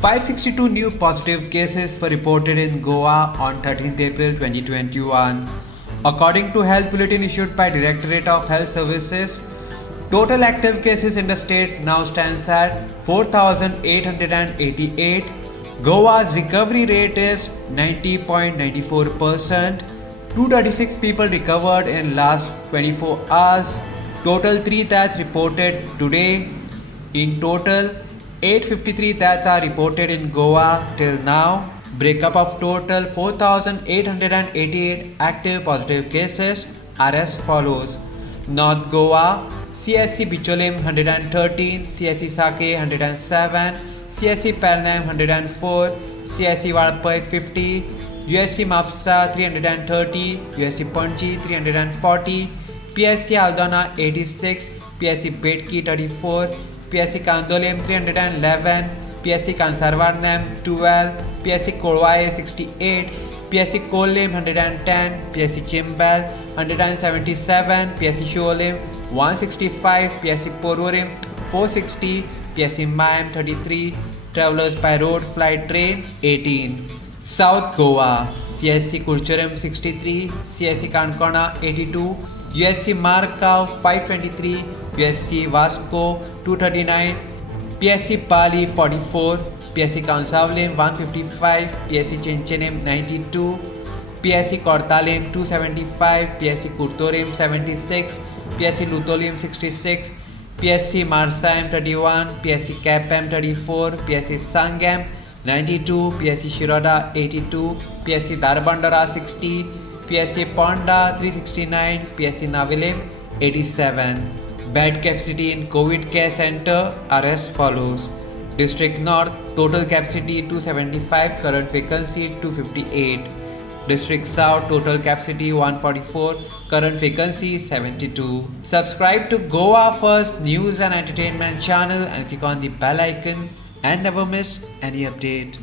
562 new positive cases were reported in Goa on 13th April 2021. According to health bulletin issued by Directorate of Health Services, total active cases in the state now stands at 4,888. Goa's recovery rate is 90.94%. 236 people recovered in last 24 hours. Total 3 deaths reported today. In total, 853 deaths are reported in Goa till now. Breakup of total 4,888 active positive cases are as follows. North Goa, CSC Bicholim 113, CSC Sake 107, CSC Pelnam 104, CSC Walpai 50, USC Mapsa 330, USC Panchi 340, PSC Aldona 86, PSC Betki 34, PSC Kandolem 311, PSC Kansarvarnam 12, PSC Kolwai 68, PSC Kolem 110, PSC Chimbal 177, PSC Sholim 165, PSC Porvorim 460, PSC Mayam 33, Travelers by road, flight, train 18. South Goa, CSC Kurcharam 63, CSC Kankona 82, USC Markau 523, USC Vasco 239, PSC Pali 44, PSC Kansavlim 155, PSC Chinchenim 92, PSC Kortalim 275, PSC Kurtorim 76, PSC Lutolim 66, PSC Marsayam 31, PSC Kapam 34, PSC Sangam 92, PSC Shiroda 82, PSC Darbandara 60, PSC Ponda 369, PSC Navilim 87. Bed capacity in COVID care center are as follows. District North, total capacity 275, current vacancy 258. District South, total capacity 144, current vacancy 72. Subscribe to Goa First News and Entertainment channel and click on the bell icon and never miss any update.